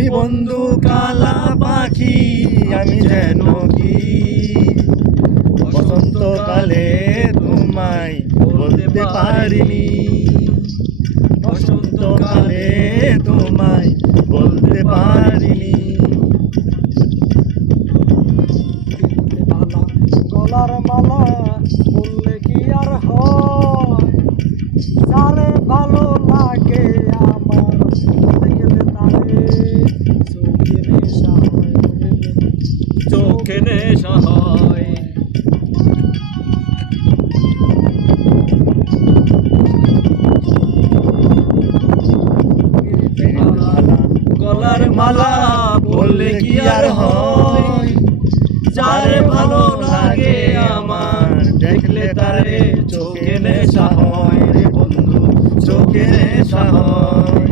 তুমি বন্ধু কালা পাখি, আমি যেন কি বসন্তকালে তোমায় বলতে পারিনি। বসন্তকালে তোমায় বলতে পারিনি। গলার মালা বললে কি আর হয়, যারে ভালো লাগে আমার দেখলে তারে চোখে নেশা হয়, চোখে নেশা হয়। গলার মালা বললে কি আর হয়, যারে ভালো লাগে আমার দেখলে তারে চোখে নেশা হয় রে বন্ধু, চোখে নেশা হয়।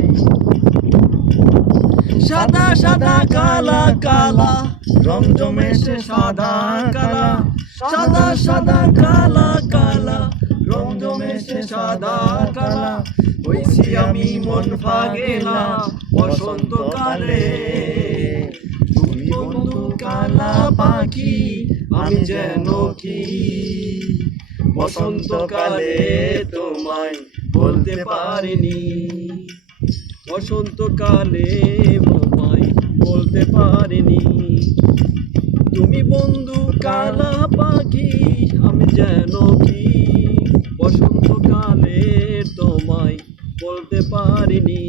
সাদা সাদা কালা কালা রং জমেছে সাদা কালা, সাদা সাদা কালা কালা রং জমেছে সাদা কালা। হইছি আমি মন পাগেলা বসন্তকালে। তুমি বন্ধু কালা পাখি, আমি যেন কি বসন্তকালে তোমায় বলতে পারিনি। বসন্তকালে তোমায় বলতে পারিনি। তুমি বন্ধু কালা পাখি, আমি যেন কি বসন্তকালে তোমায় বলতে পারিনি।